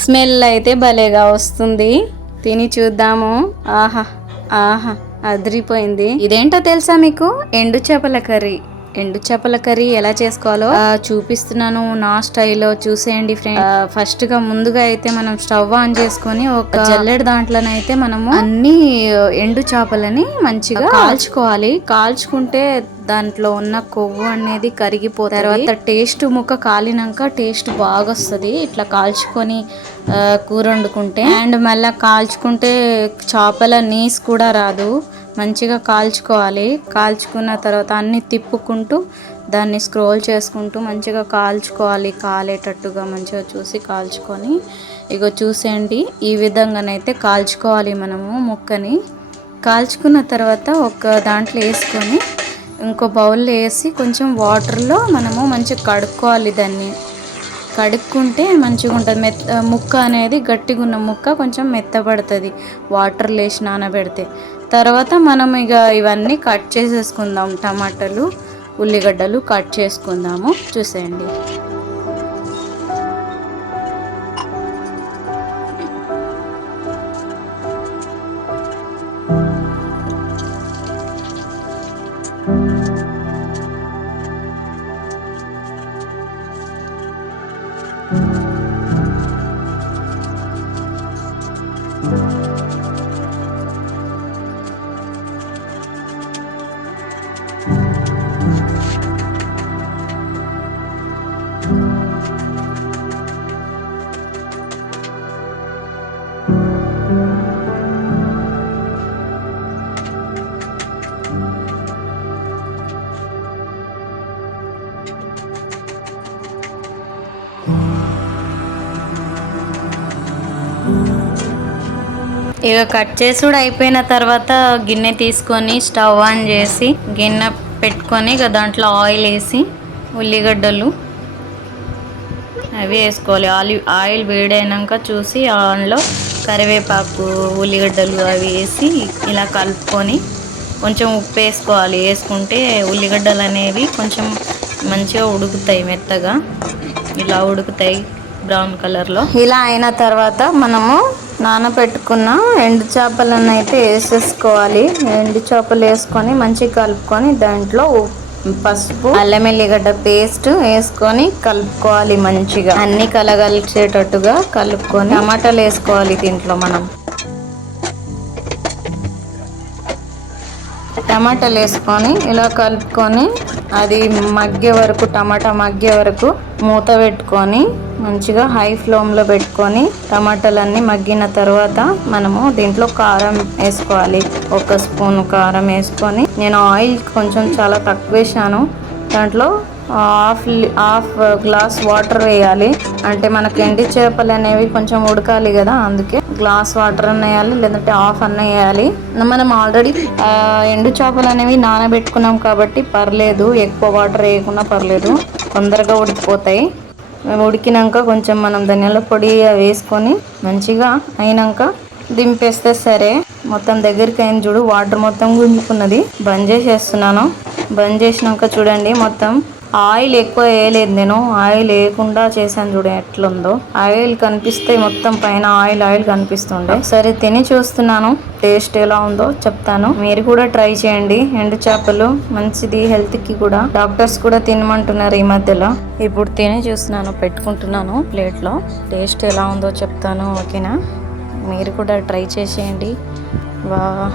Smell అయితే భలేగా వస్తుంది. తిని చూద్దాము. ఆహా ఆహా అదిరిపోయింది. ఇదేంటో తెలుసా మీకు? ఎండు చేపల కర్రీ. ఎండు చేపల కర్రీ ఎలా చేసుకోవాలో చూపిస్తున్నాను నా స్టైల్లో చూసేయండి ఫ్రెండ్ ఫస్ట్గా ముందుగా అయితే మనం స్టవ్ ఆన్ చేసుకొని ఒక జల్లెడ దాంట్లోనైతే మనము అన్ని ఎండు చేపలని మంచిగా కాల్చుకోవాలి. కాల్చుకుంటే దాంట్లో ఉన్న కొవ్వు అనేది కరిగిపోతుంది. తర్వాత టేస్ట్ ముక్క కాలినాక టేస్ట్ బాగా వస్తుంది ఇట్లా కాల్చుకొని కూర వండుకుంటే. అండ్ మళ్ళీ కాల్చుకుంటే చేపల నీస్ కూడా రాదు. మంచిగా కాల్చుకోవాలి. కాల్చుకున్న తర్వాత అన్ని తిప్పుకుంటూ దాన్ని స్క్రోల్ చేసుకుంటూ మంచిగా కాల్చుకోవాలి. కాలేటట్టుగా మంచిగా చూసి కాల్చుకొని ఇగో చూసేయండి. ఈ విధంగానైతే కాల్చుకోవాలి మనము ముక్కని. కాల్చుకున్న తర్వాత ఒక దాంట్లో వేసుకొని ఇంకో బౌల్లో వేసి కొంచెం వాటర్లో మనము మంచిగా కడుక్కోవాలి దాన్ని. కడుక్కుంటే మంచిగా ఉంటుంది. మెత్త ముక్క అనేది గట్టిగా ఉన్న ముక్క కొంచెం మెత్తబడుతుంది. వాటర్లో వేసి నానబెడితే. తర్వాత మనం ఇక ఇవన్నీ కట్ చేసేసుకుందాం. టమాటాలు ఉల్లిగడ్డలు కట్ చేసుకుందాము. చూసేయండి. ఇక కట్ చేసుడు అయిపోయిన తర్వాత గిన్నె తీసుకొని స్టవ్ ఆన్ చేసి గిన్నె పెట్టుకొని ఇక దాంట్లో ఆయిల్ వేసి ఉల్లిగడ్డలు అవి వేసుకోవాలి. ఆయిల్ ఆయిల్ వేడైనాక చూసి ఆన్లో కరివేపాకు ఉల్లిగడ్డలు అవి వేసి ఇలా కలుపుకొని కొంచెం ఉప్పు వేసుకోవాలి. వేసుకుంటే ఉల్లిగడ్డలు అనేవి కొంచెం మంచిగా ఉడుకుతాయి మెత్తగా. ఇలా ఉడుకుతాయి బ్రౌన్ కలర్లో. ఇలా అయిన తర్వాత మనము నానబెట్టుకున్న ఎండు చేపలను అయితే వేసేసుకోవాలి. ఎండు చేపలు వేసుకొని మంచిగా కలుపుకొని దాంట్లో ఉప్పు పసుపు అల్లం ఎల్లిగడ్డ పేస్ట్ వేసుకొని కలుపుకోవాలి మంచిగా. అన్ని కలగలిచేటట్టుగా కలుపుకొని టమాటాలు వేసుకోవాలి దీంట్లో మనం. టమాటాలు వేసుకొని ఇలా కలుపుకొని అది మగ్గే వరకు టమాటా మగ్గే వరకు మూత పెట్టుకొని మంచిగా హై ఫ్లేమ్లో పెట్టుకొని టమాటాలన్నీ మగ్గిన తర్వాత మనము దీంట్లో కారం వేసుకోవాలి. ఒక స్పూన్ కారం వేసుకొని నేను ఆయిల్ కొంచెం చాలా తక్కువ వేసాను. దాంట్లో హాఫ్ హాఫ్ గ్లాస్ వాటర్ వేయాలి. అంటే మనకి ఎండి చేపలు అనేవి కొంచెం ఉడకాలి కదా అందుకే గ్లాస్ వాటర్ అన్న వేయాలి లేదంటే హాఫ్ అన్న వేయాలి. మనం ఆల్రెడీ ఎండు చేపలు అనేవి నానబెట్టుకున్నాం కాబట్టి పర్లేదు ఎక్కువ వాటర్ వేయకుండా పర్లేదు. తొందరగా ఉడికిపోతాయి. ఉడికినాక కొంచెం మనం ధనియాల పొడి వేసుకొని మంచిగా అయినాక దింపేస్తే సరే. మొత్తం దగ్గరికి అయింది చూడు వాటర్ మొత్తం గుంజుకున్నది. బంద్ చేసేస్తున్నాను. బంద్ చేసినాక చూడండి మొత్తం ఆయిల్ ఎక్కువ వేయలేదు నేను. ఆయిల్ వేయకుండా చేశాను చూడ ఎట్లుందో. ఆయిల్ కనిపిస్తే మొత్తం పైన ఆయిల్ ఆయిల్ కనిపిస్తుండే. సరే తిని చూస్తున్నాను. టేస్ట్ ఎలా ఉందో చెప్తాను. మీరు కూడా ట్రై చేయండి. ఎండు చేపలు మంచిది హెల్త్కి కూడా. డాక్టర్స్ కూడా తినమంటున్నారు ఈ మధ్యలో. ఇప్పుడు తిని చూస్తున్నాను పెట్టుకుంటున్నాను ప్లేట్లో టేస్ట్ ఎలా ఉందో చెప్తాను ఓకేనా? మీరు కూడా ట్రై చేసేయండి. వా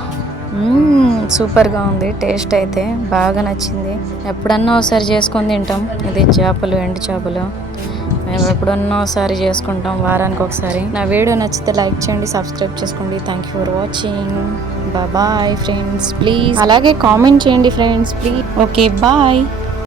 సూపర్గా ఉంది. టేస్ట్ అయితే బాగా నచ్చింది. ఎప్పుడన్నా ఒకసారి చేసుకొని తింటాం. ఇది చేపలు ఎండు చేపలు. మేము ఎప్పుడన్నా ఒకసారి చేసుకుంటాం వారానికి ఒకసారి. నా వీడియో నచ్చితే లైక్ చేయండి సబ్స్క్రైబ్ చేసుకోండి. Thank you for watching bye friends please అలాగే కామెంట్ చేయండి ఫ్రెండ్స్ ప్లీజ్ ఓకే బాయ్